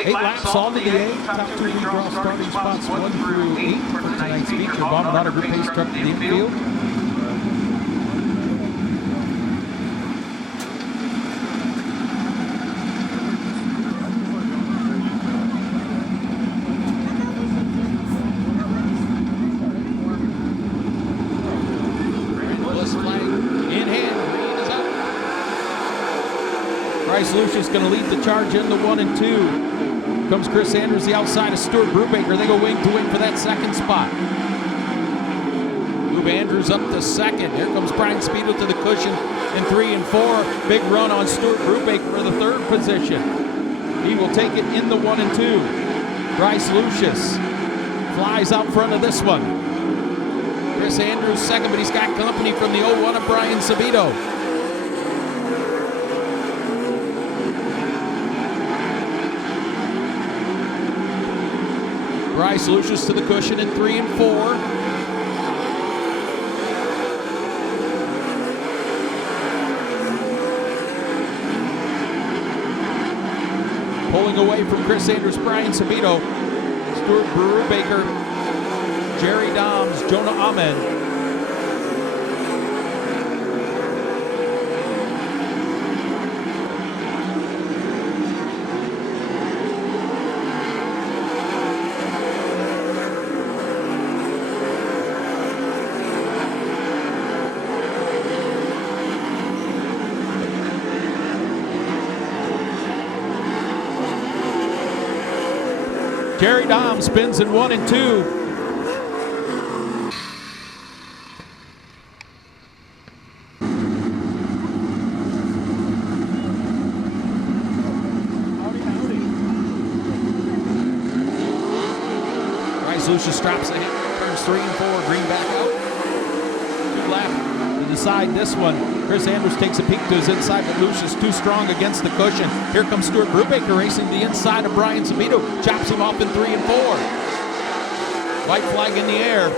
8 laps all to the 8. Top 2 lead draw starting spots 1 through 8 for tonight's feature. Bauman Auto Group pace truck to the infield. Bryce Lucius going to lead the charge into 1 and 2. Comes Chris Andrews the outside of Stuart Brubaker. They go wing to wing for that second spot. Move Andrews up to second. Here comes Brian Speedo to the cushion in 3 and 4. Big run on Stuart Brubaker for the third position. He will take it in the 1 and 2. Bryce Lucius flies out front of this one. Chris Andrews second, but he's got company from the 0-1 of Brian Speedo. Bryce Lucius to the cushion in 3 and 4. Pulling away from Chris Andrews, Brian Speedo, Stuart Brubaker, Jerry Doms, Jonah Ahmed. Jerry Dom spins in 1 and 2. Bryce Lucius drops ahead, turns 3 and 4, green back out. 2 left to decide this one. Chris Andrews takes a peek to his inside, but Lucius too strong against the cushion. Here comes Stuart Brubaker racing the inside of Brian Speedo. Chops him off in 3 and 4. White flag in the air.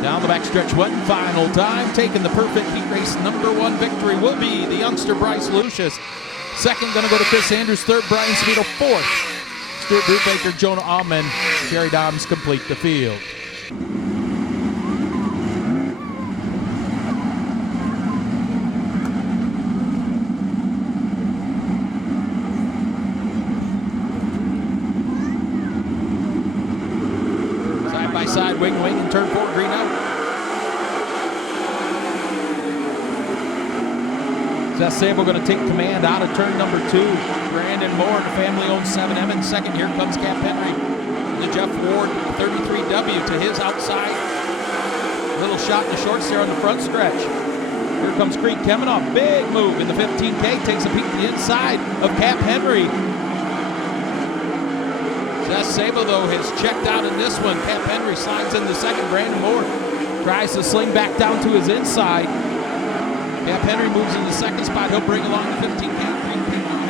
Down the backstretch one final time. Taking the perfect heat race number 1 victory will be the youngster Bryce Lucius. Second going to go to Chris Andrews. Third, Brian Speedo. Fourth, Stuart Brubaker, Jonah Allman. Jerry Doms complete the field. Side wing and turn 4, green out. Seth Sable going to take command out of turn number 2. Brandon Moore, the family-owned 7M in second. Here comes Cap Henry. The Jeff Ward 33W to his outside. Little shot in the shorts there on the front stretch. Here comes Creed Kemenoff. Big move in the 15K. Takes a peek to the inside of Cap Henry. Seth Sable, though, has checked out in this one. Cap Henry slides in the second. Brandon Moore tries to sling back down to his inside. Cap Henry moves in the second spot. He'll bring along the 15K.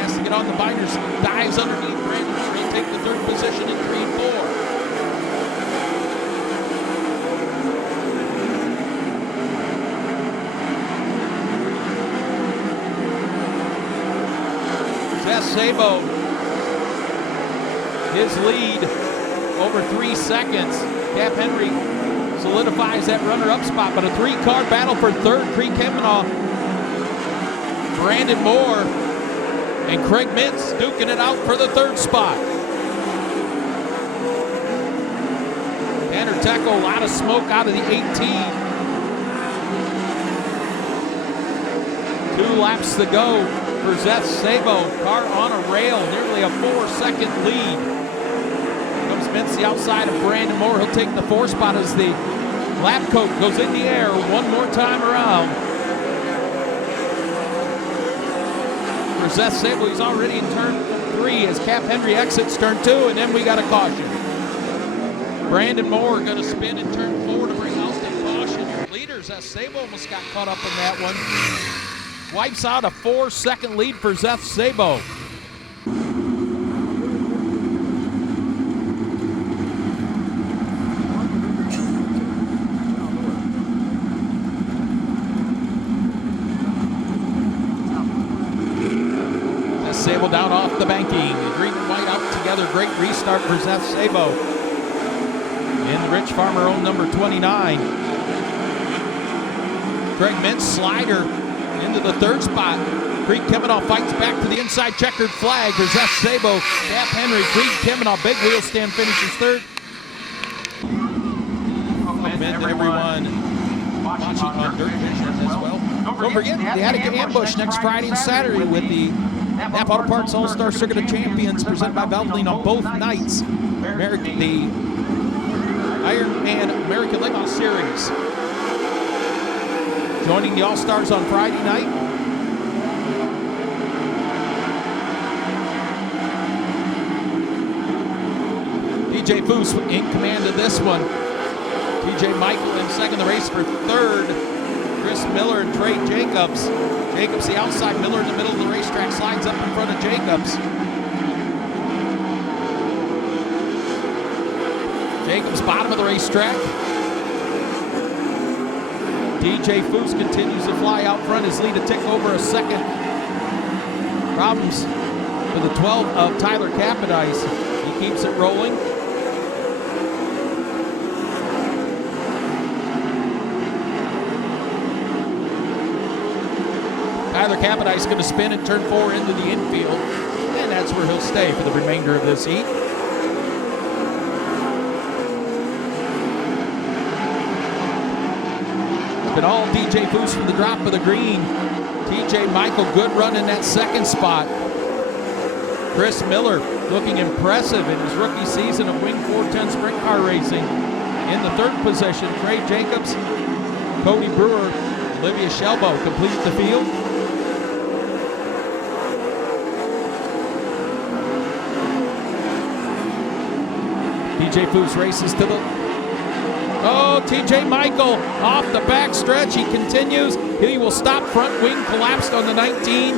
Has to get on the binders. Dives underneath Brandon. He'll take the third position in 3 and 4. Seth Sable, his lead over 3 seconds. Cap Henry solidifies that runner-up spot, but a 3-car battle for third. Creed Kemenoff, Brandon Moore, and Craig Mintz duking it out for the third spot. Tanner Tecco, a lot of smoke out of the 18. 2 laps to go for Seth Sabo. Car on a rail, nearly a 4-second lead. Comes Mintz the outside of Brandon Moore. He'll take the 4 spot as the lap coat goes in the air one more time around. For Seth Sable, he's already in turn 3 as Cap Henry exits turn 2, and then we got a caution. Brandon Moore going to spin in turn 4 to bring out the caution. Your leader, Seth Sable, almost got caught up in that one. Wipes out a 4-second lead for Seth Sabo. Sabo down off the banking. Green and white out together. Great restart for Zeth Sabo. In the Rich Farmer owned number 29. Craig Mintz slider into the third spot. Creed Kemenow fights back to the inside, checkered flag for Zeth Sabo. Cap Henry, Creed Kemenow, big wheel stand finishes third. Welcome everyone watching on Dirt Vision as well. Don't forget the Attica Ambush next Friday and Saturday with the Napa Auto Parts All-Star Circuit of Champions presented by Valvoline on both nights. The Ironman American Lake Series. Joining the All-Stars on Friday night. TJ Foose in command of this one. TJ Michael in second, the race for third. Chris Miller and Trey Jacobs. Jacobs the outside, Miller in the middle of the racetrack, slides up in front of Jacobs. Jacobs bottom of the racetrack. TJ Foose continues to fly out front, his lead a tick over a second. Problems for the 12 of Tyler Capodice. He keeps it rolling. Tyler Capodice is going to spin and turn 4 into the infield, and that's where he'll stay for the remainder of this heat. It's been all DJ Foose from the drop of the green. TJ Michael, good run in that second spot. Chris Miller looking impressive in his rookie season of Wing 410 sprint car racing. In the third position, Trey Jacobs, Cody Brewer, Olivia Shelbo complete the field. TJ Foose races to the... Oh, TJ Michael off the back stretch. He continues. He will stop. Front wing collapsed on the 19.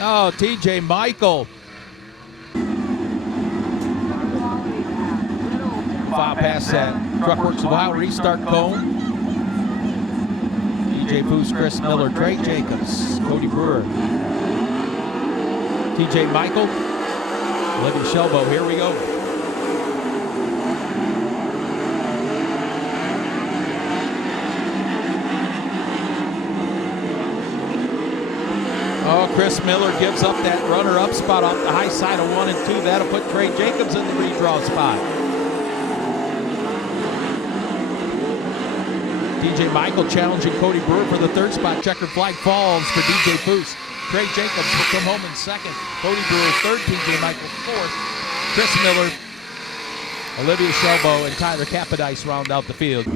Oh, TJ Michael. Far past that Truckworks Ohio restart cone. TJ Foose, Chris Miller, Trey Jacobs, Cody Brewer, TJ Michael, Olivia Shelbo. Here we go. Oh, Chris Miller gives up that runner-up spot off the high side of 1 and 2. That'll put Trey Jacobs in the redraw spot. DJ Michael challenging Cody Brewer for the third spot. Checkered flag falls for DJ Foose. Trey Jacobs will come home in second. Cody Brewer third. TJ Michael fourth. Chris Miller, Olivia Shelbo, and Tyler Capodice round out the field.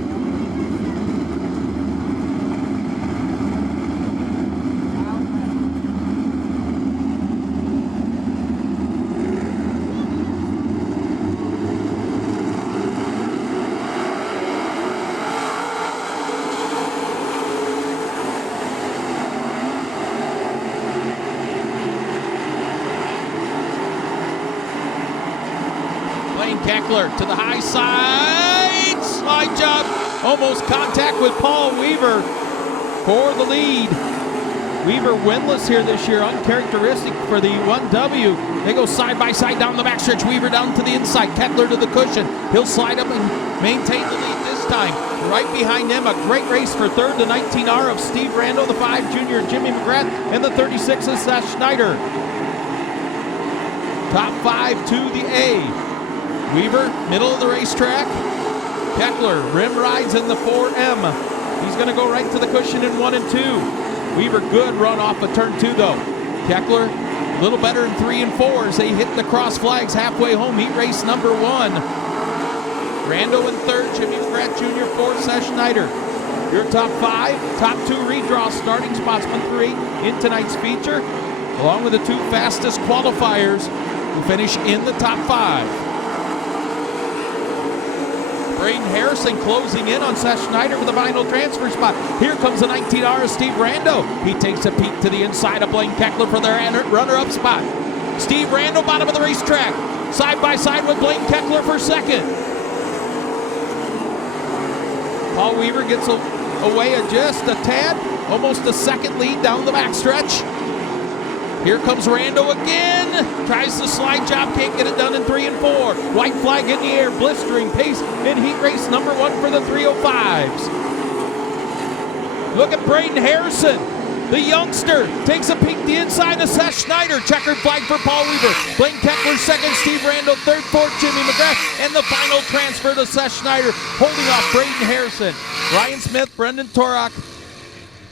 Keckler to the high side, slide job, almost contact with Paul Weaver for the lead. Weaver winless here this year, uncharacteristic for the 1W. They go side by side down the backstretch. Weaver down to the inside, Keckler to the cushion. He'll slide up and maintain the lead this time. Right behind them, a great race for third, the 19R of Steve Rando, the 5 junior Jimmy McGrath, and the 36 is Seth Schneider. Top 5 to the A. Weaver, middle of the racetrack. Keckler, rim rides in the 4M. He's going to go right to the cushion in 1 and 2. Weaver, good run off of turn 2, though. Keckler, a little better in 3 and 4 as they hit the cross flags halfway home. Heat race number 1. Rando in third, Jimmy McGrath Jr. fourth, Seth Schneider. Your top 5, top 2 redraw starting spots 1 through 8 in tonight's feature, along with the 2 fastest qualifiers who finish in the top 5. Braden Harrison closing in on Seth Schneider for the final transfer spot. Here comes the 19R of Steve Rando. He takes a peek to the inside of Blaine Keckler for their runner-up spot. Steve Rando, bottom of the racetrack. Side by side with Blaine Keckler for second. Paul Weaver gets away just a tad, almost a second lead down the backstretch. Here comes Rando again. Tries the slide job, can't get it done in 3 and 4. White flag in the air, blistering pace in heat race number 1 for the 305s. Look at Braden Harrison. The youngster takes a peek the inside of Seth Schneider. Checkered flag for Paul Weaver. Blaine Keckler second, Steve Rando third, fourth, Jimmy McGrath. And the final transfer to Seth Schneider, holding off Braden Harrison. Ryan Smith, Brendan Torok,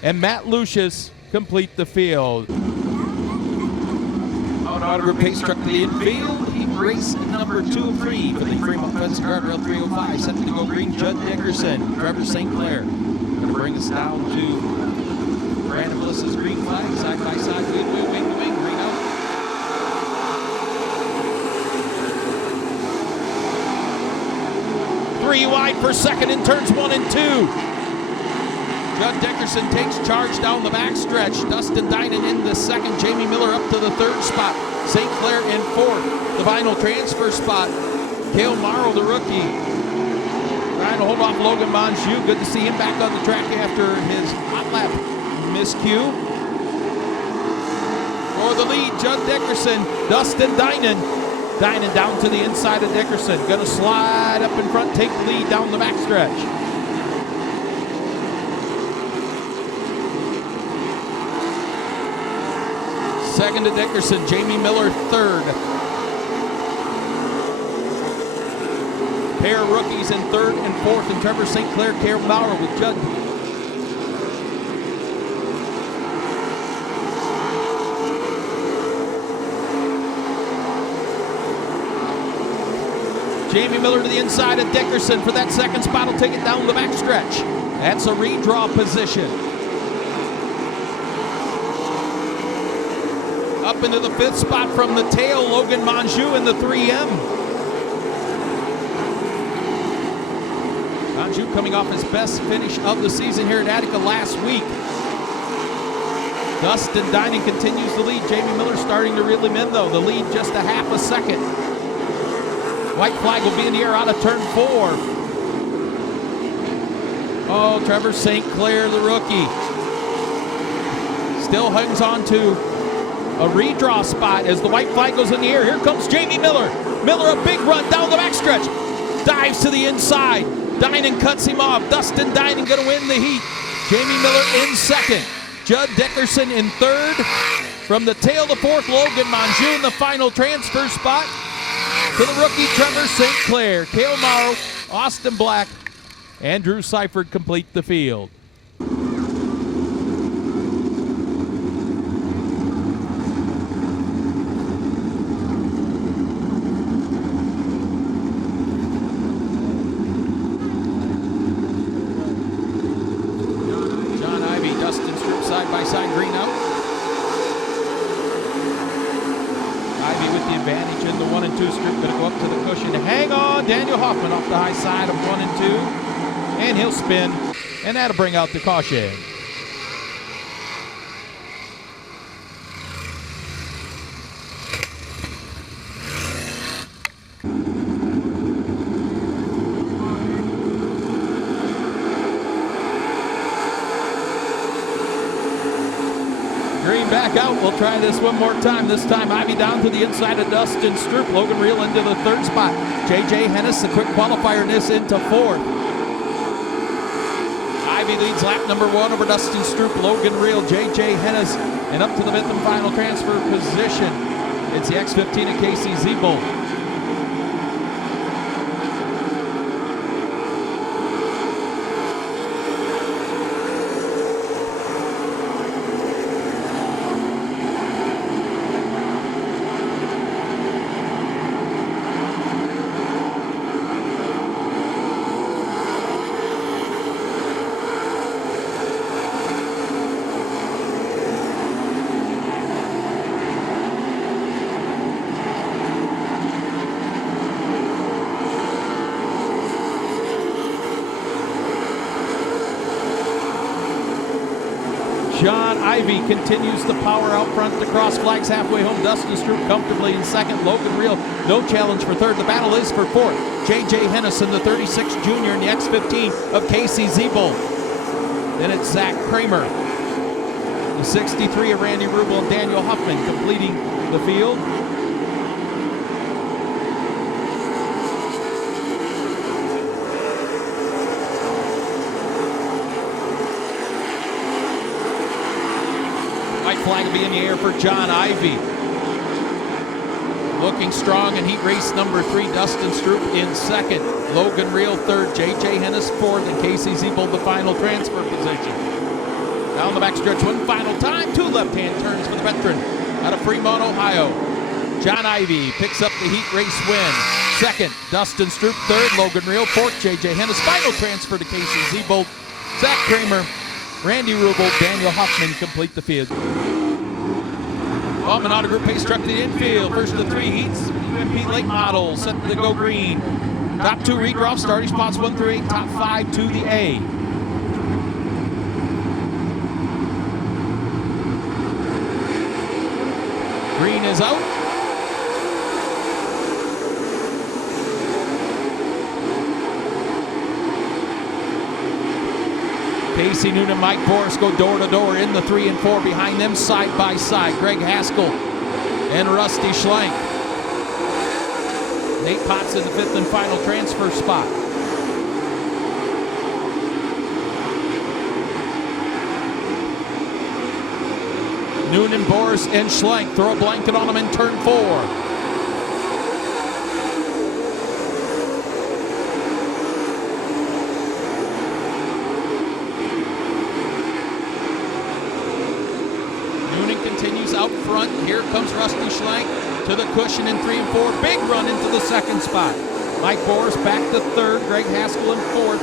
and Matt Lucius complete the field. Auto pace truck to the infield. Heat race number 2 of 3 for the Fremont Fence Guardrail 305. Set to go green, Judd Dickerson, Trevor St. Clair. Going to bring us down to Brandon Willis's green flag, side by side, wing to wing, green out. Three wide for second in turns 1 and 2. Judd Dickerson takes charge down the backstretch. Dustin Dinan in the second. Jamie Miller up to the 3rd spot. St. Clair in 4th. The final transfer spot. Cale Morrow, the rookie, trying to hold off Logan Monjou. Good to see him back on the track after his hot lap miscue. For the lead, Judd Dickerson, Dustin Dinan. Dinan down to the inside of Dickerson. Going to slide up in front, take the lead down the backstretch. Second to Dickerson, Jamie Miller third. Pair of rookies in 3rd and 4th, and Trevor St. Clair, Cale Morrow with Judd. Jamie Miller to the inside of Dickerson for that second spot. Will take it down the backstretch. That's a redraw position. Up into the 5th spot from the tail, Logan Monjou in the 3M. Monjou coming off his best finish of the season here at Attica last week. Dustin Dinan continues the lead. Jamie Miller starting to reel him in, though. The lead just a half a second. White flag will be in the air out of turn 4. Oh, Trevor St. Clair, the rookie, still hangs on to a redraw spot as the white flag goes in the air. Here comes Jamie Miller. Miller, a big run down the backstretch. Dives to the inside. Dinan cuts him off. Dustin Dinan going to win the heat. Jamie Miller in second. Judd Dickerson in 3rd. From the tail to 4th, Logan Monjou in the final transfer spot. To the rookie, Trevor St. Clair. Cale Morrow, Austin Black, and Drew Seifert complete the field. Side by side, green out. Ivy with the advantage in the 1 and 2 strip. Going to go up to the cushion. Hang on. Daniel Hoffman off the high side of 1 and 2. And he'll spin. And that'll bring out the caution. Green back out. We'll try this one more time. This time Ivy down to the inside of Dustin Stroop. Logan Reel into the 3rd spot. J.J. Hennis, the quick qualifier in this, into 4th. Ivy leads lap number 1 over Dustin Stroop, Logan Reel, J.J. Hennis, and up to the 5th and final transfer position. It's the X15 of Casey Zeeble. John Ivy continues to power out front. The cross flags halfway home. Dustin Stroop comfortably in second. Logan Reel, no challenge for third. The battle is for fourth. J.J. Hennison, the 36 junior in the X15 of Casey Zeeble. Then it's Zach Kramer. The 63 of Randy Rubel and Daniel Huffman completing the field. White flag will be in the air for John Ivey. Looking strong in heat race number 3, Dustin Stroop in second. Logan Reel third, J.J. Hennis fourth, and Casey Siebold the final transfer position. Down the backstretch one final time, 2 left-hand turns for the veteran out of Fremont, Ohio. John Ivey picks up the heat race win. Second, Dustin Stroop third, Logan Reel fourth, J.J. Hennis. Final transfer to Casey Siebold. Zach Kramer, Randy Rubel, Daniel Huffman complete the field. Bowman Auto Group pace truck to the infield. First of the 3 heats, UMP late model set to go green. Top 2 redraw, starting spots 1 through 8, top 5 to the A. Green is out. Casey Noonan, Mike Boris go door to door in the 3 and 4. Behind them, side by side, Greg Haskell and Rusty Schlenk. Nate Potts in the 5th and final transfer spot. Noonan, Boris, and Schlenk throw a blanket on them in turn 4. Continues out front. Here comes Rusty Schlenk to the cushion in 3 and 4. Big run into the 2nd spot. Mike Boris back to 3rd. Greg Haskell in 4th.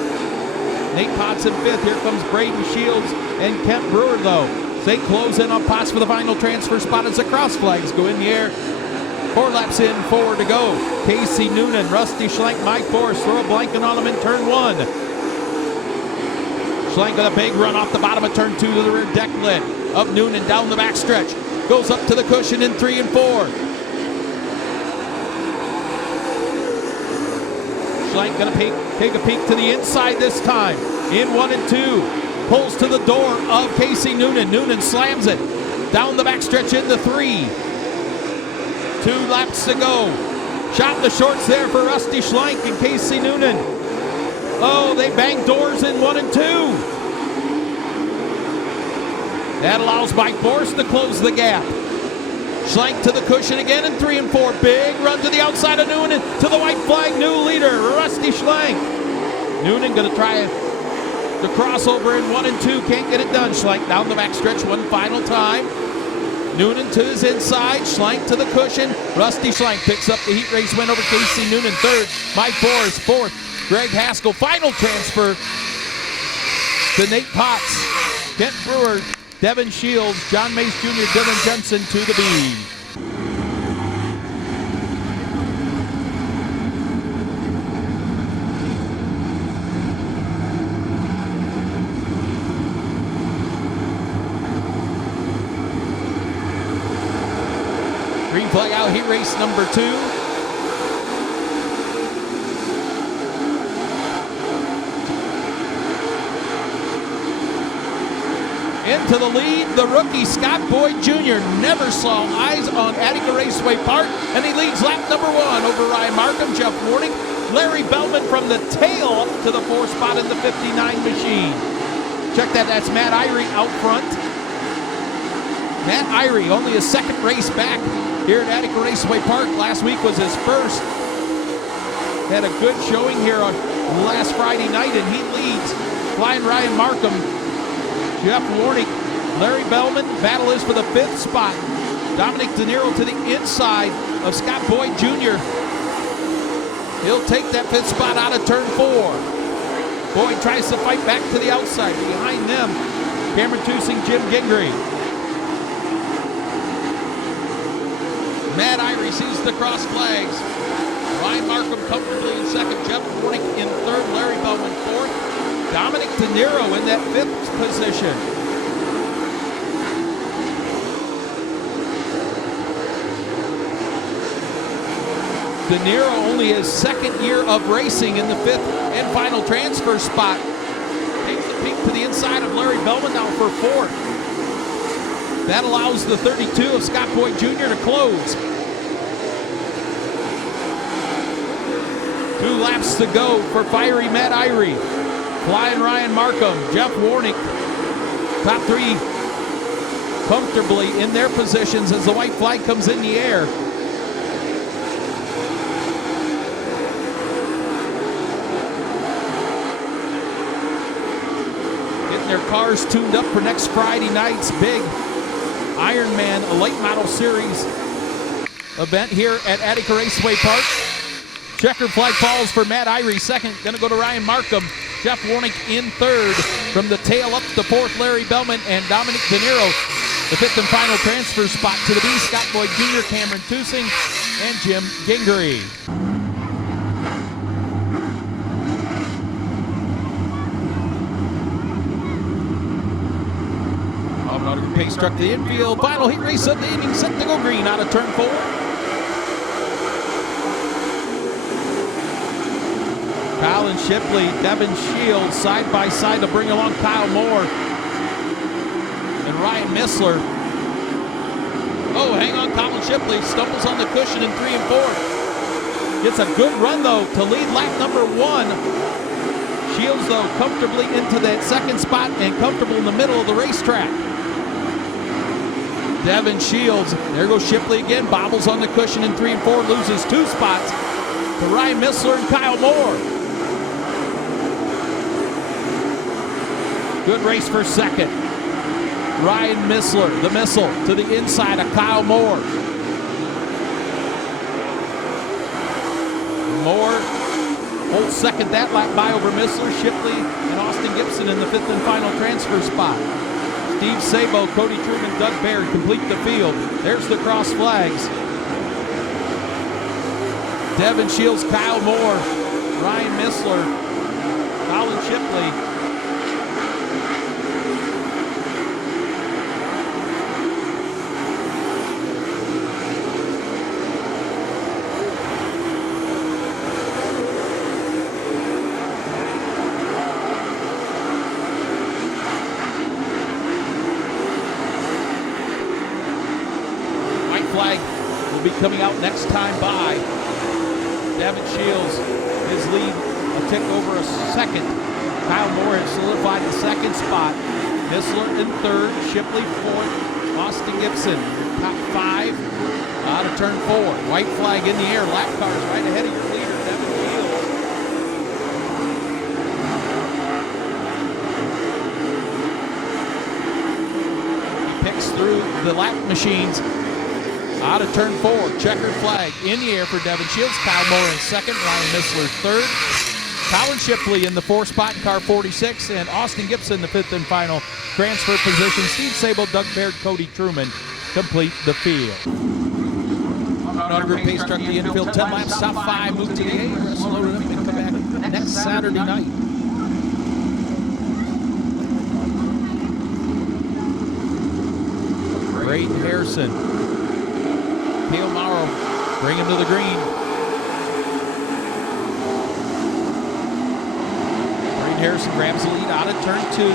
Nate Potts in 5th. Here comes Braden Shields and Kent Brewer, though. They close in on Potts for the final transfer spot as the cross flags go in the air. 4 laps in, 4 to go. Casey Noonan, Rusty Schlenk, Mike Boris throw a blanket on him in turn 1. Schlenk with a big run off the bottom of turn 2 to the rear deck lid of Noonan down the backstretch. Goes up to the cushion in 3 and 4. Schlenk gonna take a peek to the inside this time. In 1 and 2. Pulls to the door of Casey Noonan. Noonan slams it. Down the backstretch into 3. 2 laps to go. Shot in the shorts there for Rusty Schlenk and Casey Noonan. Oh, they bang doors in 1 and 2. That allows Mike Boris to close the gap. Schlenk to the cushion again in 3 and 4. Big run to the outside of Noonan to the white flag. New leader, Rusty Schlenk. Noonan going to try the crossover in 1 and 2. Can't get it done. Schlenk down the backstretch one final time. Noonan to his inside. Schlenk to the cushion. Rusty Schlenk picks up the heat race win over Casey Noonan. 3rd. Mike Boris 4th. Greg Haskell. Final transfer to Nate Potts. Kent Brewer, Devin Shields, John Mace Jr., Dylan Jensen to the bead. Green flag out, heat race number 2. Into the lead, the rookie Scott Boyd Jr. never saw eyes on Attica Raceway Park, and he leads lap number 1 over Ryan Markham, Jeff Warnick, Larry Bellman from the tail to the 4th spot in the 59 machine. Check that, that's Matt Irie out front. Matt Irie, only his 2nd race back here at Attica Raceway Park. Last week was his 1st. Had a good showing here on last Friday night, and he leads. Flying Ryan Markham, Jeff Warnick, Larry Bellman. Battle is for the 5th spot. Dominic De Niro to the inside of Scott Boyd Jr. He'll take that 5th spot out of turn 4. Boyd tries to fight back to the outside. Behind them, Cameron Tusing, Jim Gingrey. Matt Irie sees the cross flags. Ryan Markham comfortably in 2nd. Jeff Warnick in 3rd. Larry Bellman 4th. Dominic De Niro in that 5th position. De Niro only his 2nd year of racing in the 5th and final transfer spot. Takes the Peak to the inside of Larry Bellman now for fourth. That allows the 32 of Scott Boyd Jr. to close. 2 laps to go for fiery Matt Irie. Flying Ryan Markham, Jeff Warnick, top 3 comfortably in their positions as the white flag comes in the air. Getting their cars tuned up for next Friday night's big Ironman Late Model Series event here at Attica Raceway Park. Checkered flag falls for Matt Irie, second. Going to go to Ryan Markham. Jeff Warnick in third. From the tail up to fourth, Larry Bellman and Dominic De Niro. The fifth and final transfer spot to the B, Scott Boyd Jr., Cameron Tusing, and Jim Gingery. Pace truck to the infield. Final heat race of the evening, set to go green out of turn 4. Colin Shipley, Devin Shields side by side to bring along Kyle Moore and Ryan Missler. Oh, hang on, Colin Shipley stumbles on the cushion in 3 and 4. Gets a good run though to lead lap number 1. Shields though comfortably into that second spot and comfortable in the middle of the racetrack. Devin Shields, there goes Shipley again, bobbles on the cushion in 3 and 4, loses 2 spots to Ryan Missler and Kyle Moore. Good race for second. Ryan Missler, the missile to the inside of Kyle Moore. Moore holds second that lap by over Missler, Shipley, and Austin Gibson in the fifth and final transfer spot. Steve Sabo, Cody Truman, Doug Baird complete the field. There's the cross flags. Devin Shields, Kyle Moore, Ryan Missler, Colin Shipley. Flag will be coming out next time by. Devin Shields, his lead a tick over a second. Kyle Moore has solidified the second spot. Missler in third, Shipley fourth, Austin Gibson, top 5 out of turn 4. White flag in the air, lap cars right ahead of your leader, Devin Shields. He picks through the lap machines. Out of turn 4, checkered flag in the air for Devin Shields. Kyle Moore in second, Ryan Missler third. Colin Shipley in the 4th spot in car 46, and Austin Gibson the 5th and final transfer position. Steve Sable, Doug Baird, Cody Truman complete the field. Autograph pace truck the infield, 10 laps, top 5, move to the A, rest loaded up and come back next Saturday night. Braden Harrison. Cale Morrow, bring him to the green. Braden Harrison grabs the lead out of turn 2.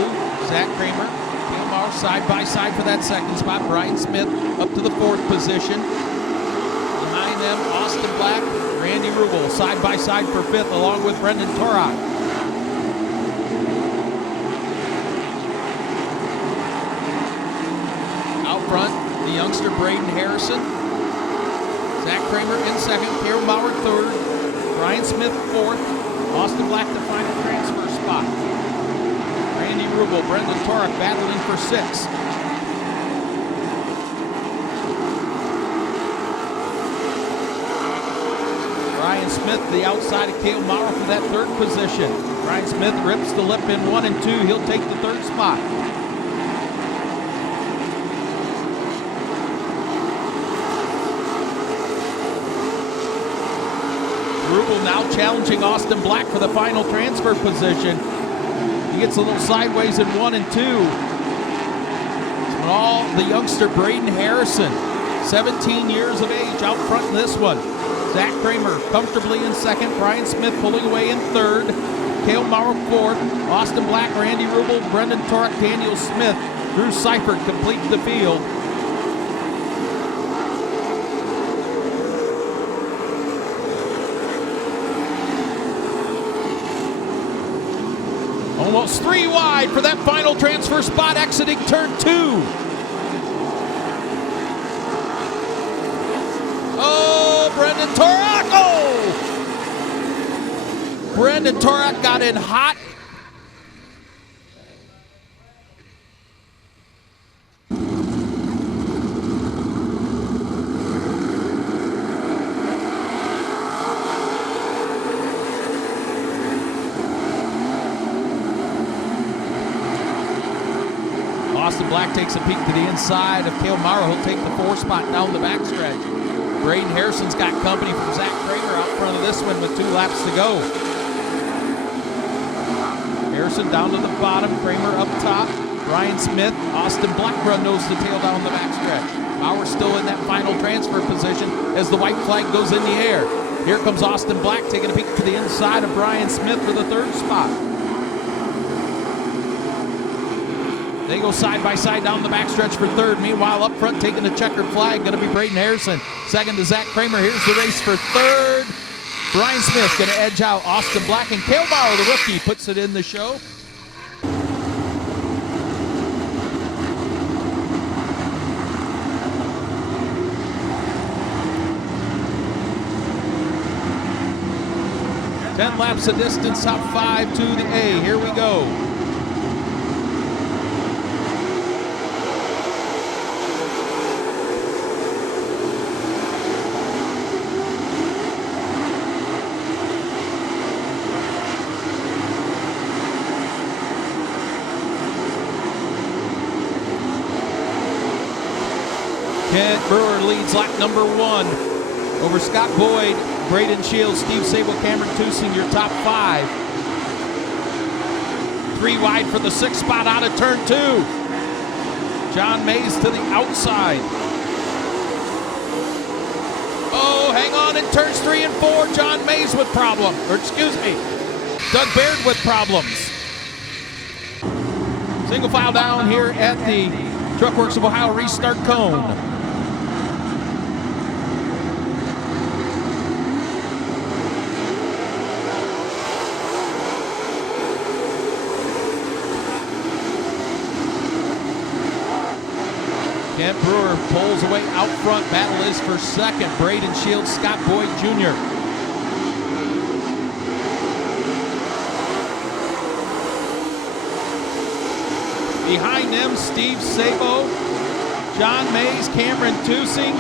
Zach Kramer, Cale Morrow side by side for that second spot. Brian Smith up to the 4th position. Behind them, Austin Black, Randy Rubel side by side for 5th along with Brendan Torok. Out front, the youngster Braden Harrison. Zach Kramer in second, Cale Bauer third, Brian Smith 4th, Austin Black the final transfer spot. Randy Rubel, Brendan Torok battling for 6th. Ryan Smith the outside of Cale Bauer for that 3rd position. Ryan Smith rips the lip in 1 and 2, he'll take the 3rd spot. Rubel now challenging Austin Black for the final transfer position. He gets a little sideways in 1 and 2. All the youngster Braden Harrison, 17 years of age, out front in this one. Zach Kramer comfortably in second. Brian Smith pulling away in third. Cale Morrow fourth, Austin Black, Randy Rubel, Brendan Torek, Daniel Smith, Drew Seifert completed the field. Almost 3 wide for that final transfer spot exiting turn 2. Oh, Brendan Torek! Oh! Brendan Torek got in hot. Austin Black takes a peek to the inside of Cale Morrow. He'll take the 4 spot down the backstretch. Braden Harrison's got company from Zach Kramer out front of this one with 2 laps to go. Harrison down to the bottom, Kramer up top. Ryan Smith, Austin Black run nose to tail down the backstretch. Bauer still in that final transfer position as the white flag goes in the air. Here comes Austin Black taking a peek to the inside of Brian Smith for the 3rd spot. They go side by side down the backstretch for 3rd. Meanwhile, up front taking the checkered flag, going to be Braden Harrison. 2nd to Zach Kramer. Here's the race for 3rd. Brian Smith going to edge out Austin Black, and Cale Morrow, the rookie, puts it in the show. Ten laps of distance, top 5 to the A. Here we go. Kent Brewer leads lap number 1 over Scott Boyd, Braden Shields, Steve Sable, Cameron Toosing, your top 5. 3 wide for the 6th spot out of turn 2. John Mays to the outside. Oh, hang on in turns 3 and 4. John Mays with problems, or excuse me, Doug Baird with problems. Single file down here at the Truckworks of Ohio restart cone. Kent Brewer pulls away out front. Battle is for 2nd. Braden Shields, Scott Boyd Jr. Behind them, Steve Sabo, John Mays, Cameron Toosing,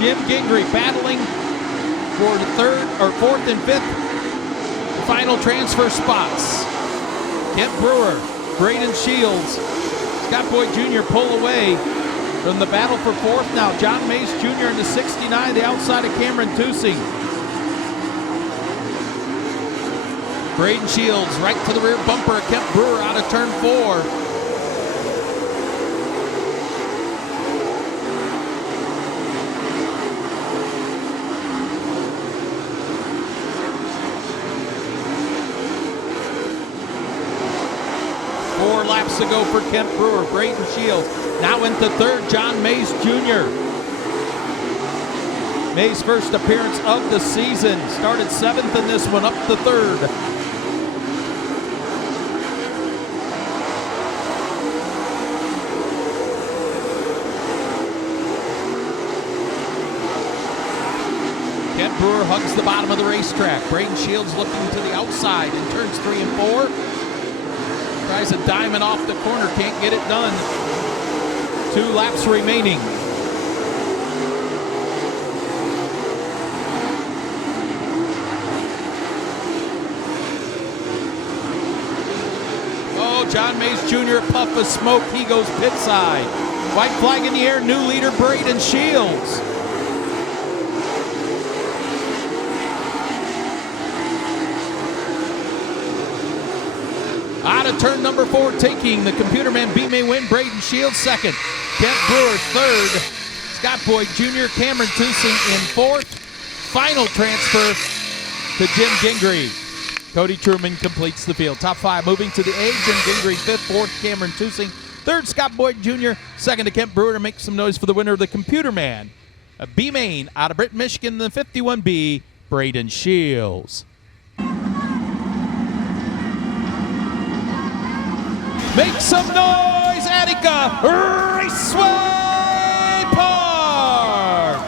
Jim Gingrey battling for the 3rd or 4th and 5th final transfer spots. Kent Brewer, Braden Shields, Scott Boyd Jr. pull away from the battle for 4th now. John Mays Jr. into 69, the outside of Cameron Toosing. Braden Shields right to the rear bumper of Kent Brewer out of turn 4. Laps to go for Kent Brewer. Braden Shields now into 3rd. John Mays Jr. Mays' first appearance of the season. Started 7th in this one, up to 3rd. Kent Brewer hugs the bottom of the racetrack. Braden Shields looking to the outside in turns 3 and 4. Tries a diamond off the corner, can't get it done. 2 laps remaining. Oh, John Mays Jr., puff of smoke, he goes pit side. White flag in the air, new leader Braden Shields. Out of turn number 4, taking the computer man B-May win, Braden Shields 2nd. Kent Brewer 3rd. Scott Boyd Jr., Cameron Toosing in 4th. Final transfer to Jim Gingrey. Cody Truman completes the field. Top 5 moving to the A. Jim Gingrich 5th, 4th Cameron Tusing, 3rd Scott Boyd Jr., 2nd to Kent Brewer to make some noise for the winner of the Computer Man. A B main out of Britain, Michigan, the 51B, Braden Shields. Make some noise, Attica Raceway Park!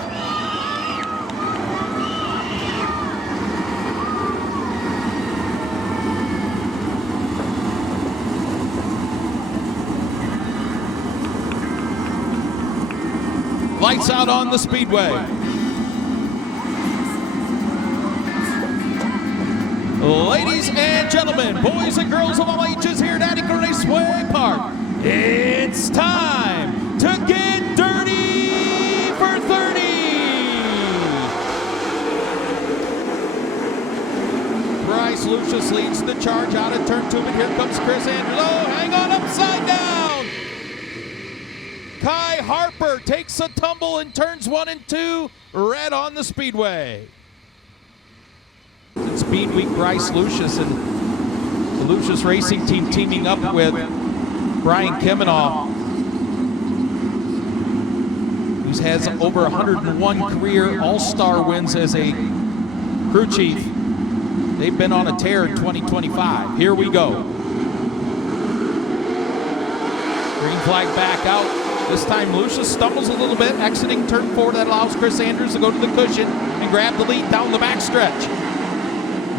Lights out on the speedway. Ladies and gentlemen, boys and girls of all ages here at Attica Raceway Park, it's time to get dirty for 30. Bryce Lucius leads the charge out of turn 2, and here comes Chris Andrews. Oh, hang on, upside down. Kai Harper takes a tumble in turns 1 and 2, red on the speedway. In Speed Week, Bryce Lucius and the Lucius Racing Team teaming up with Brian Kemenall, who has over 101 career All-Star wins as a crew chief. They've been on a tear in 2025. Here we go. Green flag back out. This time Lucius stumbles a little bit, exiting turn 4. That allows Chris Andrews to go to the cushion and grab the lead down the backstretch.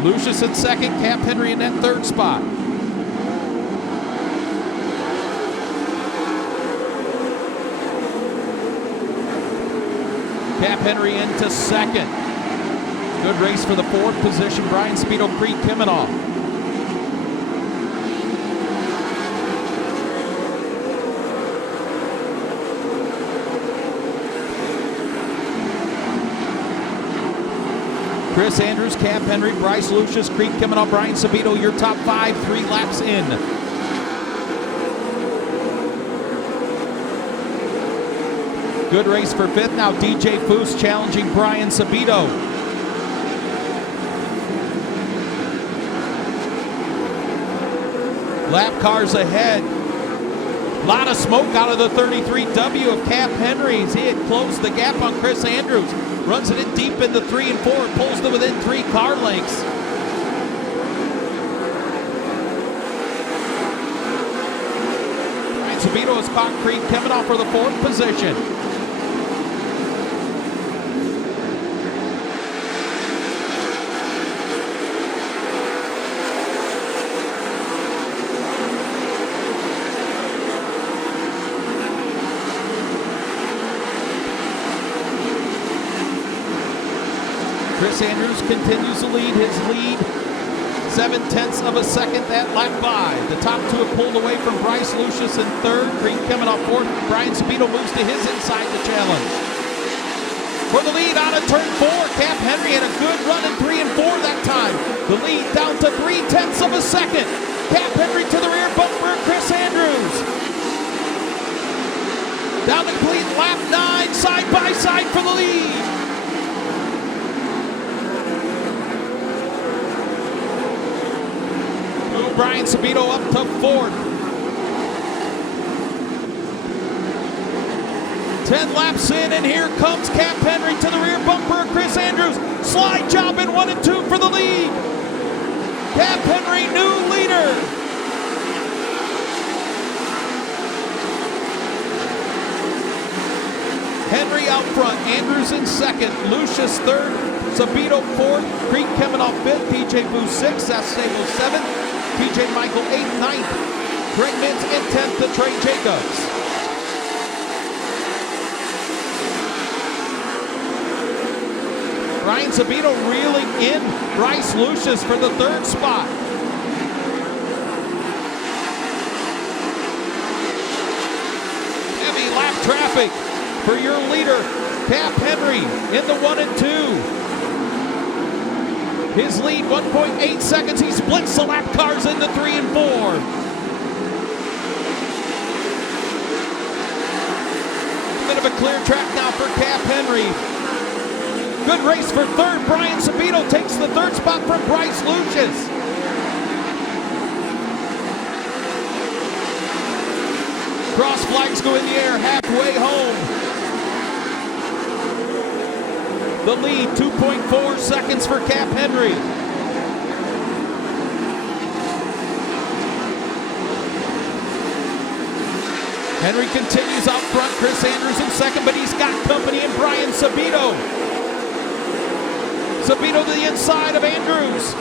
Lucius in 2nd, Cap Henry in that 3rd spot. Cap Henry into 2nd. Good race for the 4th position, Brian Speedo Creek Kemenall. Chris Andrews, Cap Henry, Bryce Lucius, Creek Kemenall, Brian Sabito, your top 5, 3 laps in. Good race for 5th now. DJ Foose challenging Brian Sabito. Lap cars ahead. A lot of smoke out of the 33W of Cap Henry's. He had closed the gap on Chris Andrews. Runs it in deep in the 3 and 4, pulls to within 3 car lengths. Brian Sabito has caught Creek Kemenall for the 4th position. Chris Andrews continues to lead his lead 7/10 of a second that lap by. The top 2 have pulled away from Bryce Lucius in 3rd, Creek Kemenall 4th. Brian Sabito moves to his inside the challenge. For the lead out of turn 4, Cap Henry had a good run in 3 and 4 that time. The lead down to 3/10 of a second. Cap Henry to the rear bumper, Chris Andrews. Down to complete lap 9, side by side for the lead. Brian Sabito up to 4th. 10 laps in, and here comes Cap Henry to the rear bumper of Chris Andrews. Slide job in 1 and 2 for the lead. Cap Henry, new leader. Henry out front, Andrews in 2nd, Lucius 3rd, Sabito 4th, Creek Kemenall 5th, PJ Boo 6th, Seth Sable 7th, PJ Michael 8th, 9th, Greg Mintz in 10th to Trey Jacobs. Brian Sabito reeling in Bryce Lucius for the 3rd spot. Heavy lap traffic for your leader, Cap Henry, in the 1 and 2. His lead, 1.8 seconds. He splits the lap cars into 3 and 4. Bit of a clear track now for Cap Henry. Good race for 3rd. Brian Sabito takes the 3rd spot from Bryce Lucius. Cross flags go in the air, halfway home. The lead, 2.4 seconds for Cap Henry. Henry continues out front. Chris Andrews in second, but he's got company in Brian Sabito. Sabito to the inside of Andrews.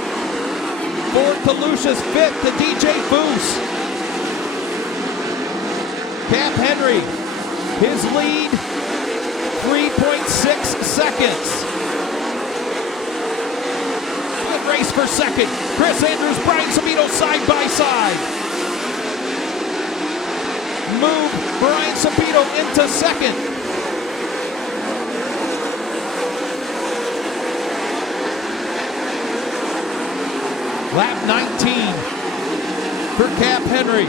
Fourth to Lucius, fifth to DJ Foose. Cap Henry, his lead, 3.6 seconds. Good race for second. Chris Andrews, Brian Sabito side by side. Move Brian Sabito into second. Lap 19 for Cap Henry.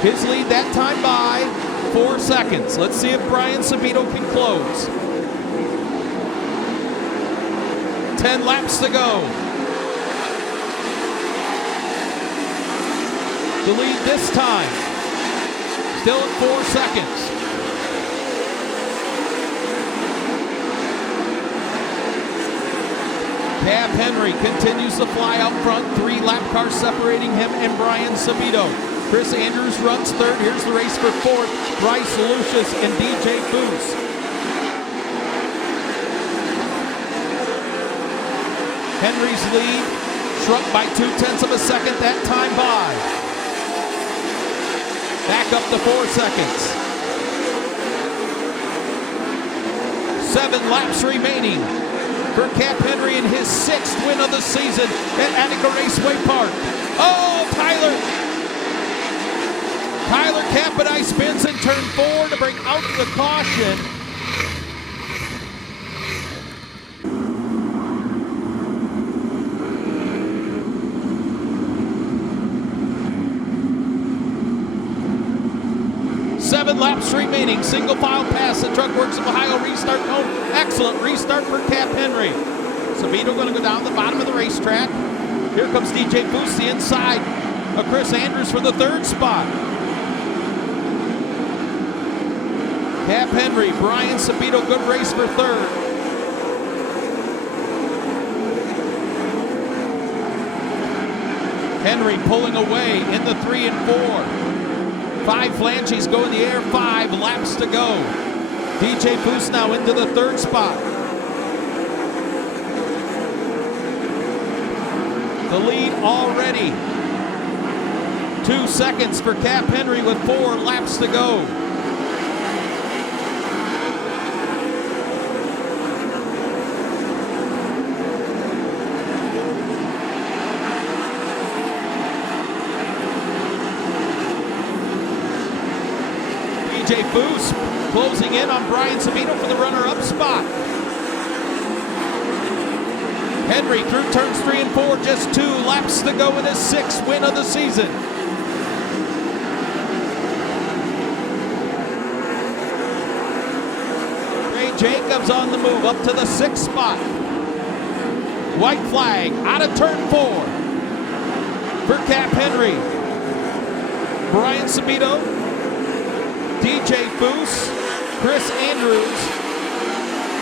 His lead that time by 4 seconds. Let's see if Brian Sabito can close. 10 laps to go. The lead this time, still at 4 seconds. Cap Henry continues to fly out front. 3 lap cars separating him and Brian Sabito. Chris Andrews runs third. Here's the race for fourth. Bryce Lucius and DJ Foose. Henry's lead shrunk by 0.2 of a second that time by. Back up to 4 seconds. 7 laps remaining for Cap Henry in his 6th win of the season at Attica Raceway Park. Oh, Tyler Capodai spins in turn 4 to bring out the caution. Seven laps remaining. Single file pass. The Truck Works of Ohio restart cone. Excellent restart for Cap Henry. Sabito going to go down the bottom of the racetrack. Here comes DJ Foose, the inside of Chris Andrews for the 3rd spot. Cap Henry, Brian Sabito, good race for 3rd. Henry pulling away in the 3 and 4. 5 flanges go in the air, 5 laps to go. DJ Foose now into the 3rd spot. The lead already. 2 seconds for Cap Henry with 4 laps to go. DJ Foose closing in on Brian Sabito for the runner-up spot. Henry through turns 3 and 4, just 2 laps to go in his 6th win of the season. Ray Jacobs on the move up to the 6th spot. White flag out of turn 4 for Cap Henry. Brian Sabito, DJ Foose, Chris Andrews,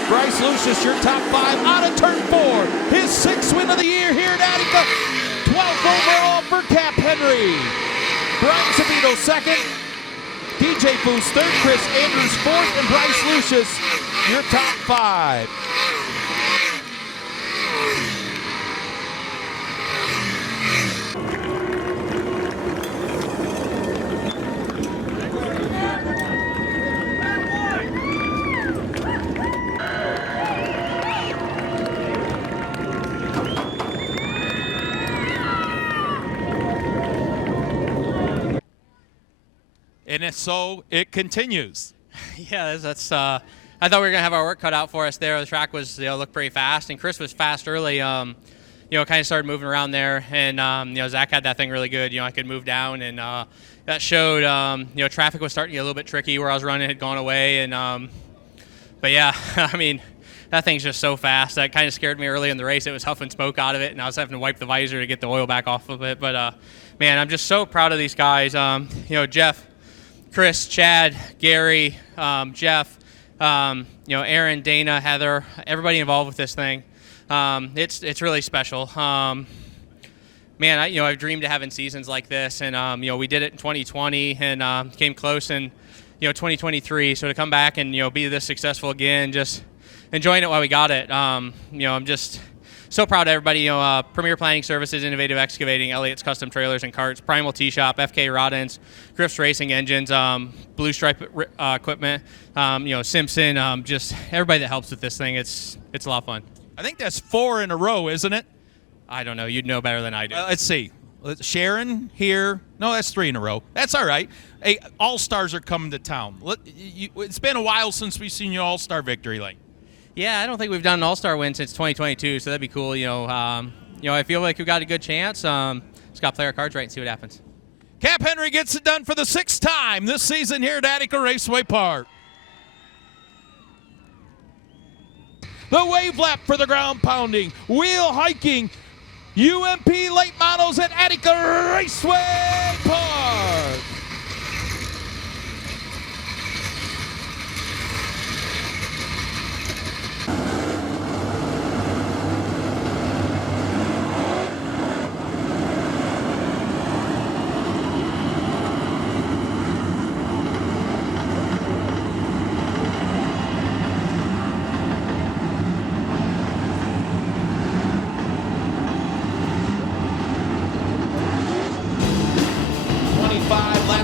Bryce Lucius, your top 5 out of turn 4. His 6th win of the year here at Attica. 12th overall for Cap Henry. Brian Sabito 2nd, DJ Foose 3rd, Chris Andrews 4th, and Bryce Lucius, your top 5. And so it continues. Yeah, that's. I thought we were gonna have our work cut out for us there. The track was, looked pretty fast, and Chris was fast early. Kind of started moving around there, and Zach had that thing really good. I could move down, and that showed. Traffic was starting to get a little bit tricky where I was running had gone away, and but yeah, I mean, that thing's just so fast. That kind of scared me early in the race. It was huffing smoke out of it, and I was having to wipe the visor to get the oil back off of it. But man, I'm just so proud of these guys. Jeff, Chris, Chad, Gary, Jeff, Aaron, Dana, Heather, everybody involved with this thing. It's really special. Man, I've dreamed of having seasons like this, and we did it in 2020 and came close in 2023. So to come back and be this successful again, just enjoying it while we got it. I'm just so proud of everybody. Premier Planning Services, Innovative Excavating, Elliott's Custom Trailers and Carts, Primal T Shop, FK Rod Ends, Griff's Racing Engines, Blue Stripe Equipment, Simpson, just everybody that helps with this thing. It's a lot of fun. I think that's 4 in a row, isn't it? I don't know. You'd know better than I do. Let's see. Sharon here. No, that's 3 in a row. That's all right. Hey, All-Stars are coming to town. It's been a while since we've seen your All-Star victory lane. Yeah, I don't think we've done an All-Star win since 2022, so that'd be cool. I feel like we've got a good chance. Just got to play our cards right and see what happens. Cap Henry gets it done for the 6th time this season here at Attica Raceway Park. The wave lap for the ground pounding, wheel hiking, UMP late models at Attica Raceway Park.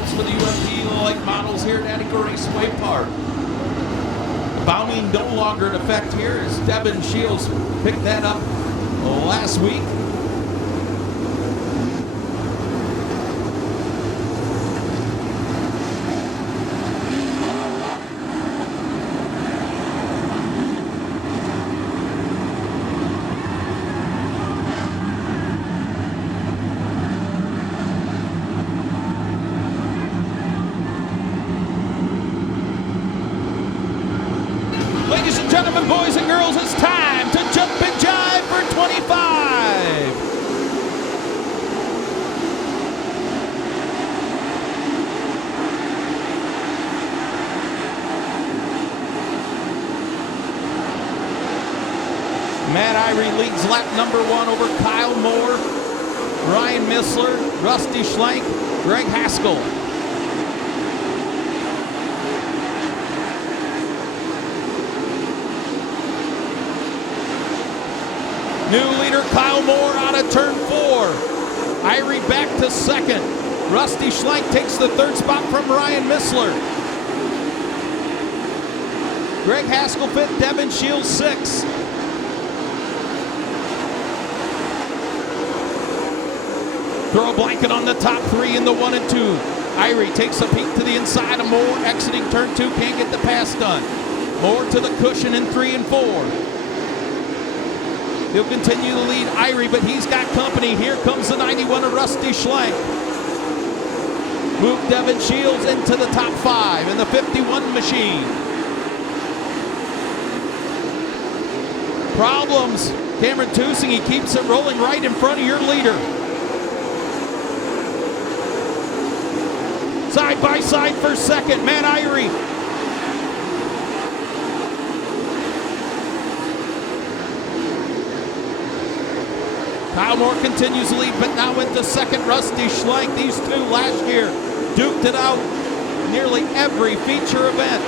For the UMP late models here at Attica Raceway Park. Bounding no longer in effect here as Devin Shields picked that up last week. Ladies and gentlemen, boys and girls, it's time to jump and jive for 25. Matt Irie leads lap number 1 over Kyle Moore, Ryan Missler, Rusty Schlenk, Greg Haskell. New leader Kyle Moore out of turn 4. Irie back to 2nd. Rusty Schlenk takes the 3rd spot from Ryan Missler. Greg Haskell 5th, Devin Shields 6th. Throw a blanket on the top 3 in the 1 and 2. Irie takes a peek to the inside of Moore, exiting turn 2, can't get the pass done. Moore to the cushion in 3 and 4. He'll continue to lead Irie, but he's got company. Here comes the 91 of Rusty Schlenk. Move Devin Shields into the top 5 in the 51 machine. Problems. Cameron Tusing, he keeps it rolling right in front of your leader. Side by side for 2nd, Matt Irie. Kyle Moore continues to lead, but now into 2nd, Rusty Schlenk. These 2 last year duked it out nearly every feature event.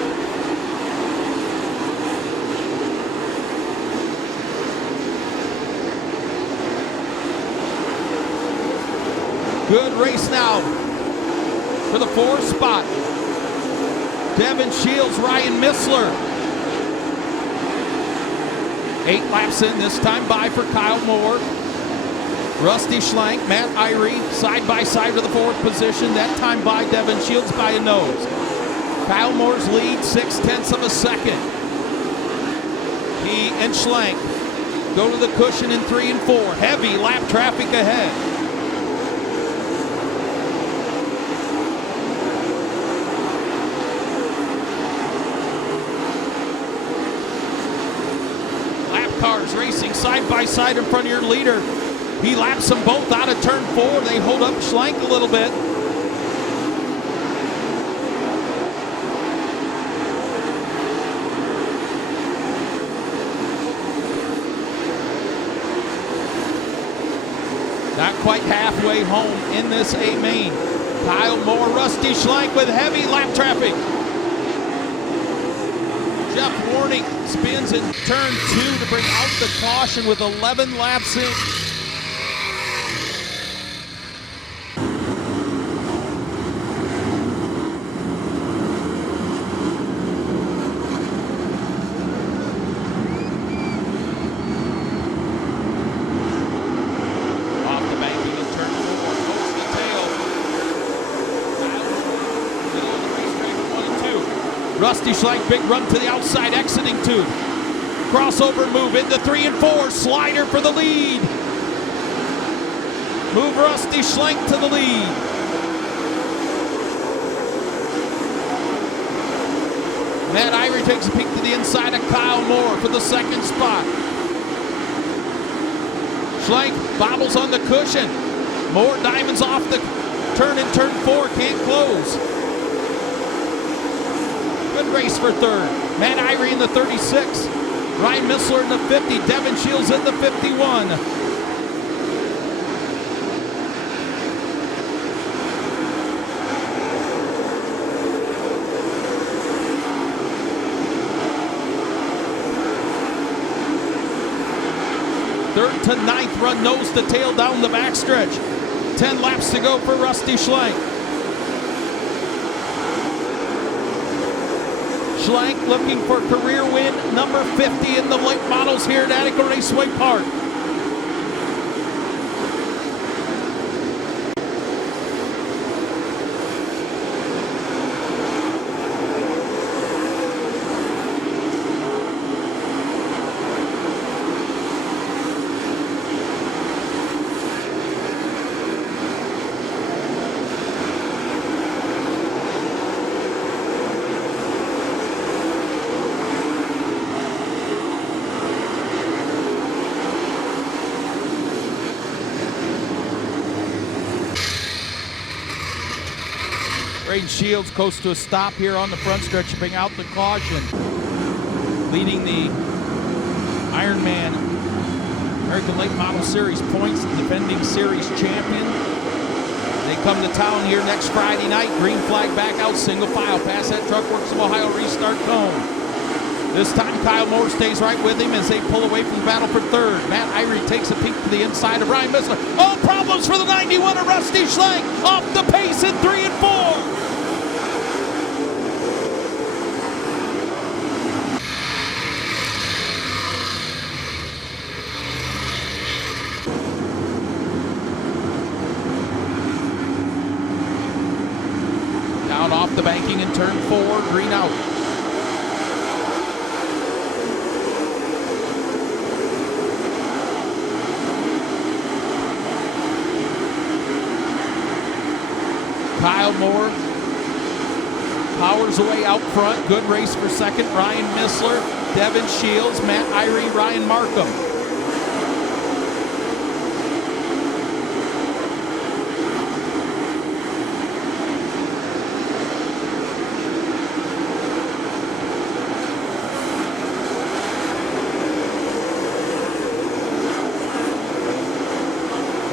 Good race now for the 4th spot. Devin Shields, Ryan Missler. 8 laps in, this time by for Kyle Moore. Rusty Schlenk, Matt Irie, side by side to the 4th position. That time by Devin Shields by a nose. Kyle Moore's lead, 0.6 of a second. He and Schlenk go to the cushion in 3 and 4. Heavy lap traffic ahead. Lap cars racing side by side in front of your leader. He laps them both out of turn 4. They hold up Schlenk a little bit. Not quite halfway home in this A main. Kyle Moore, Rusty Schlenk with heavy lap traffic. Jeff Warning spins in turn 2 to bring out the caution with 11 laps in. Rusty Schlenk, big run to the outside, exiting 2. Crossover move into 3 and 4. Slider for the lead. Move Rusty Schlenk to the lead. Matt Irie takes a peek to the inside of Kyle Moore for the second spot. Schlenk bobbles on the cushion. Moore diamonds off the turn in turn 4, can't close. Good race for third. Matt Irie in the 36. Ryan Missler in the 50. Devin Shields in the 51. Third to ninth run nose to tail down the backstretch. 10 laps to go for Rusty Schlenk. Schlenk looking for career win number 50 in the late models here at Attica Raceway Park. Braden Shields coast to a stop here on the front stretch to bring out the caution. Leading the Ironman American Late Model Series points, defending series champion. They come to town here next Friday night. Green flag back out, single file past that Truck Works of Ohio restart cone. This time Kyle Moore stays right with him as they pull away from the battle for third. Matt Irie takes a peek to the inside of Ryan Missler. Oh, problems for the 91 of Rusty Schlenk. Off the pace in 3 and 4. Off the banking in turn 4, green out. Kyle Moore powers away out front. Good race for second. Ryan Missler, Devin Shields, Matt Irie, Ryan Markham.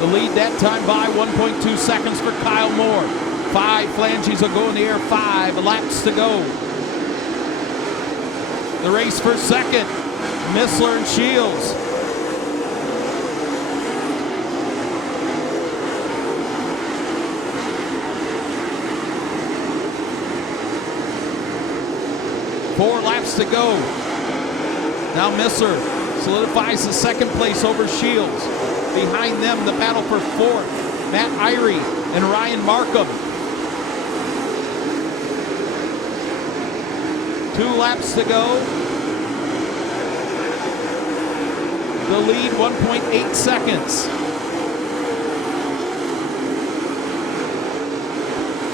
The lead that time by 1.2 seconds for Kyle Moore. 5 flanges will go in the air, 5 laps to go. The race for second, Missler and Shields. Four laps to go. Now Missler solidifies the second place over Shields. Behind them, the battle for fourth, Matt Irie and Ryan Markham. 2 laps to go. The lead, 1.8 seconds.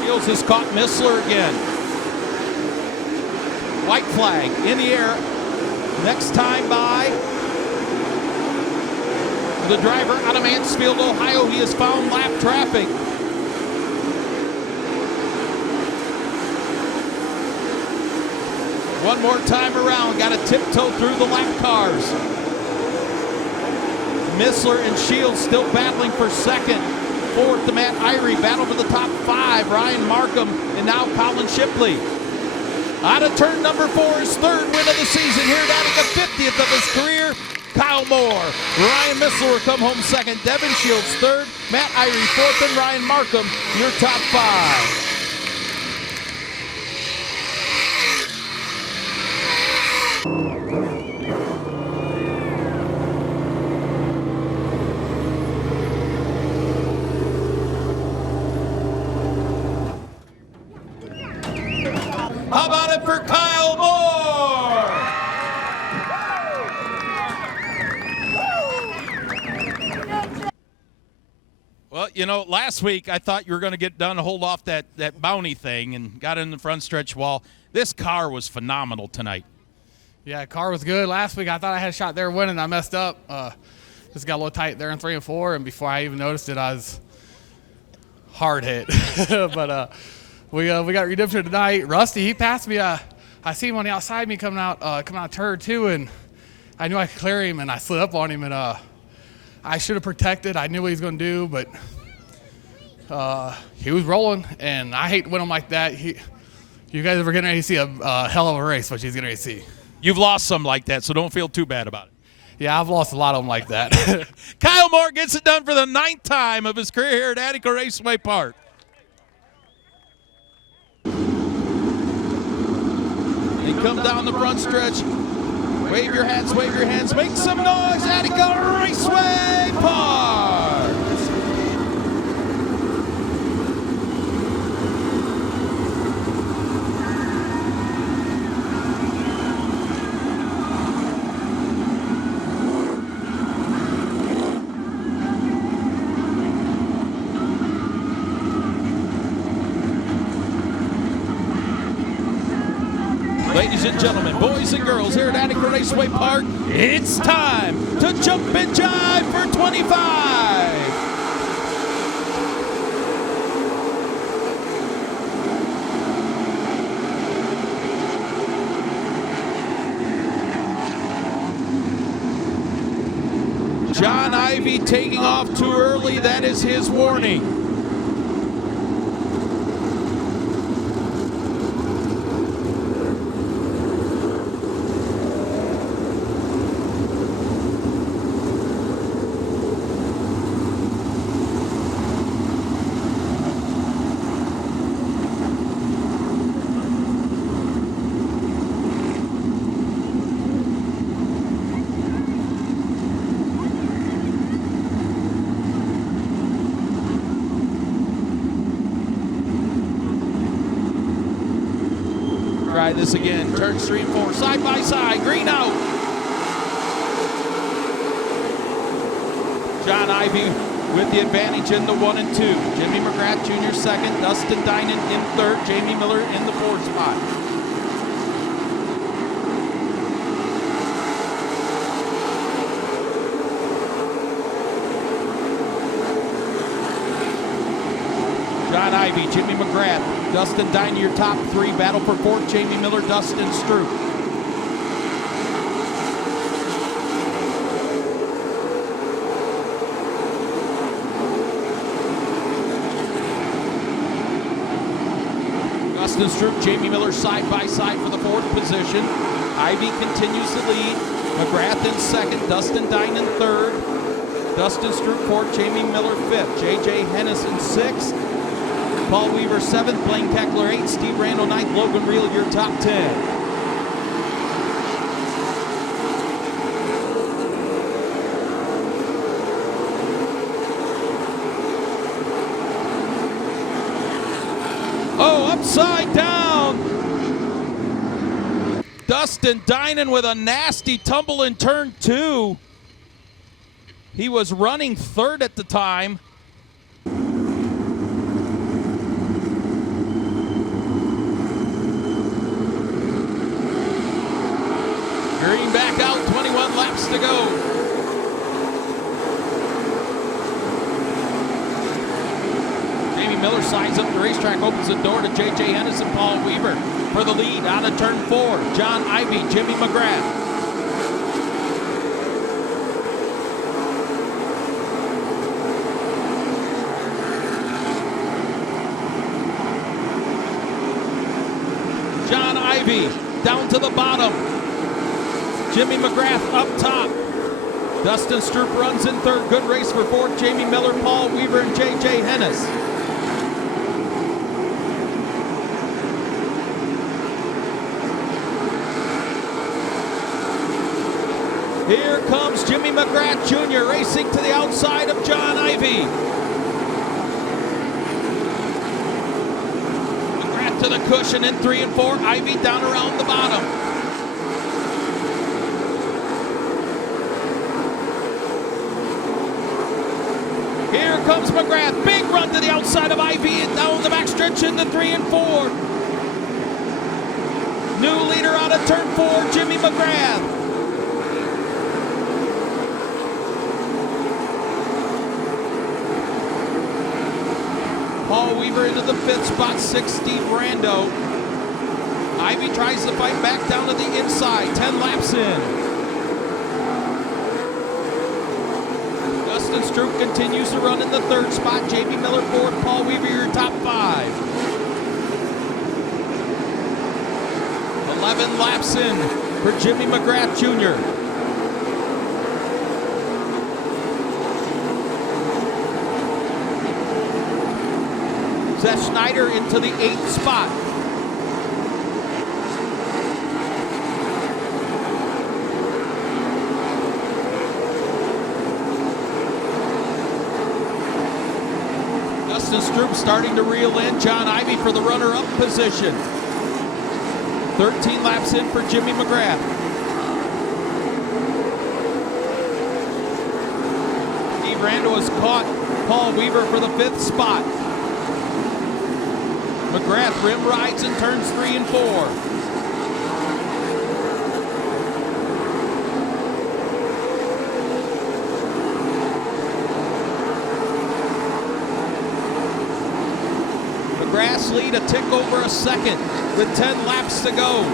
Shields has caught Missler again. White flag in the air. Next time by The driver out of Mansfield, Ohio. He has found lap traffic. One more time around. Got to tiptoe through the lap cars. Missler and Shields still battling for second. Fourth to Matt Irie. Battle for the top 5. Ryan Markham and now Colin Shipley. Out of turn number 4, his third win of the season here at Attica, 50th of his career. Kyle Moore, Ryan Missler will come home second. Devin Shields third. Matt Irie fourth, and Ryan Markham your top 5. How about it for Kyle Moore? Well, you know, last week I thought you were going to get done, hold off that bounty thing, and got in the front stretch wall. This car was phenomenal tonight. Yeah, car was good. Last week I thought I had a shot there winning. I messed up. Just got a little tight there in 3 and 4, and before I even noticed it, I was hard hit. But we got redemption tonight. Rusty, he passed me. I see him on the outside me coming out turn 2, and I knew I could clear him, and I slid up on him, and I should have protected. I knew what he was going to do, but he was rolling, and I hate to win him like that. You guys are getting ready to see a hell of a race, what he's going to see. You've lost some like that, so don't feel too bad about it. Yeah, I've lost a lot of them like that. Kyle Moore gets it done for the 9th time of his career here at Attica Raceway Park. He comes down the front stretch. Wave your hats, wave your hands, make some noise, Attica Raceway Park. Ladies and gentlemen, boys and girls, here at Attica Raceway Park, it's time to jump and jive for 25. John Ivy taking off too early, that is his warning. Try this again. Turns 3 and 4, side by side. Green out. John Ivy with the advantage in the 1 and 2. Jimmy McGrath Jr. second. Dustin Dinan in third. Jamie Miller in the 4th spot. John Ivy, Jimmy McGrath, Dustin Dinan, your top 3. Battle for 4th, Jamie Miller, Dustin Stroop. Dustin Stroop, Jamie Miller side by side for the 4th position. Ivy continues to lead. McGrath in 2nd, Dustin Dinan 3rd. Dustin Stroop 4th, Jamie Miller 5th. J.J. Hennis in 6th. Paul Weaver 7th, Blaine Keckler 8th, Steve Randall 9th, Logan Reel your top 10. Oh, upside down. Dustin Dinan with a nasty tumble in turn 2. He was running 3rd at the time. Green back out, 21 laps to go. Miller slides up the racetrack, opens the door to J.J. Hennis and Paul Weaver for the lead. Out of turn 4, John Ivy, Jimmy McGrath. John Ivy down to the bottom. Jimmy McGrath up top. Dustin Stroop runs in third. Good race for fourth. Jamie Miller, Paul Weaver, and J.J. Hennis. Here comes Jimmy McGrath Jr. racing to the outside of John Ivy. McGrath to the cushion in 3 and 4. Ivy down around the bottom. Here comes McGrath. Big run to the outside of Ivy and down the backstretch into 3 and 4. New leader out of turn 4, Jimmy McGrath. Paul Weaver into the 5th spot, 6 Steve Rando. Ivy tries to fight back down to the inside, 10 laps in. Dustin Stroop continues to run in the 3rd spot. Jamie Miller 4th, Paul Weaver your top 5. 11 laps in for Jimmy McGrath Jr. Seth Schneider into the 8th spot. Dustin Stroop starting to reel in. John Ivy for the runner-up position. 13 laps in for Jimmy McGrath. Steve Rando has caught Paul Weaver for the 5th spot. McGrath rim rides and turns 3 and 4. McGrath's lead a tick over a second with 10 laps to go.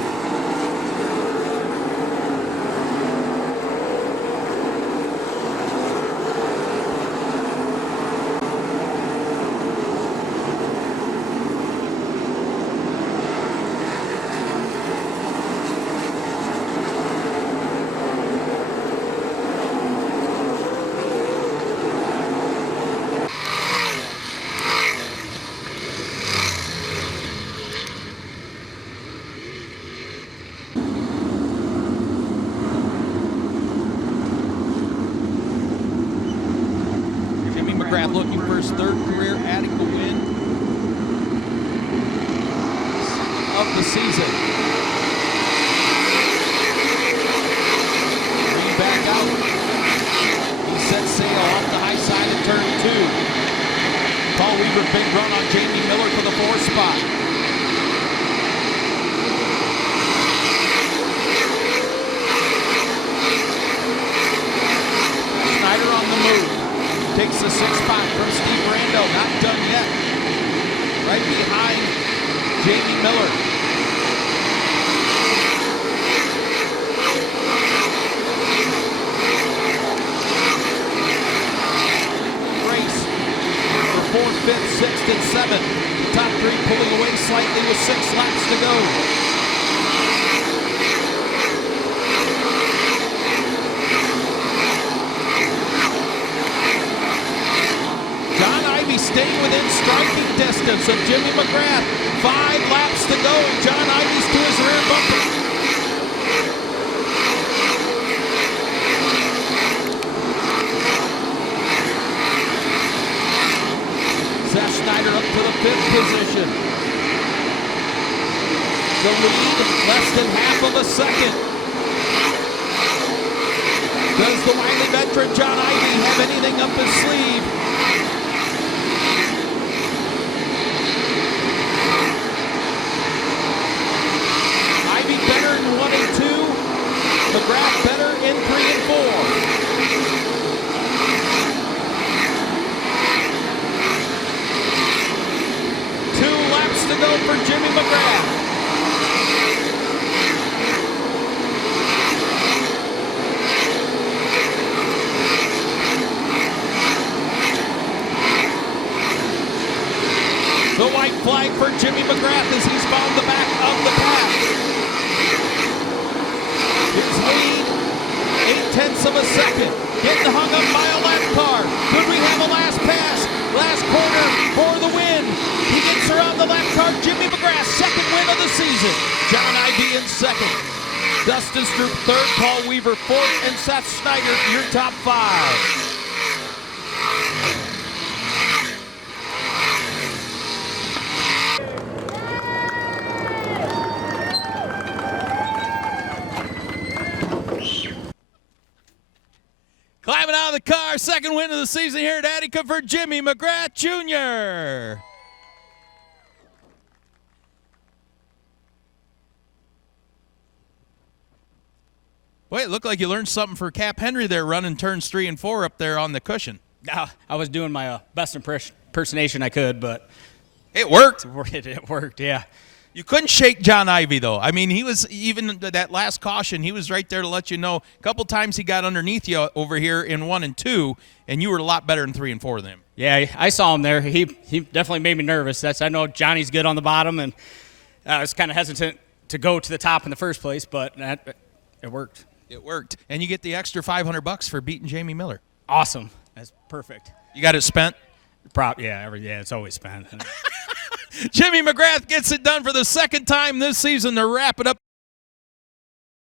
McGrath looking for his 3rd career Attica win of the season. Green back out. He sets sail off the high side of turn 2. Paul Weaver, big run on Jamie Miller for the 4th spot. Schneider on the move. Takes the 6th spot from Steve Rando. Not done yet. Right behind Jamie Miller. Race for 4th, 5th, 6th, and 7th. The top 3 pulling away slightly with 6 laps to go. Staying within striking distance of Jimmy McGrath. 5 laps to go. John Ivy's to his rear bumper. Seth Schneider up to the 5th position. The lead less than half of a second. Does the wily veteran John Ivy have anything up his sleeve? McGrath better in 3 and 4. in second. Dustin Stroop third, Paul Weaver fourth, and Seth Snyder, your top five. Climbing out of the car, second win of the season here at Attica for Jimmy McGrath Jr. Boy, it looked like you learned something for Cap Henry there, running turns 3 and 4 up there on the cushion. I was doing my best impersonation I could, but it worked. It worked, yeah. You couldn't shake John Ivy, though. I mean, he was, even that last caution, he was right there to let you know. A couple times he got underneath you over here in 1 and 2, and you were a lot better in 3 and 4 than him. Yeah, I saw him there. He definitely made me nervous. I know Johnny's good on the bottom, and I was kind of hesitant to go to the top in the first place, but it worked. It worked. And you get the extra $500 for beating Jamie Miller. Awesome. That's perfect. You got it spent? Yeah, it's always spent. Jimmy McGrath gets it done for the second time this season to wrap it up.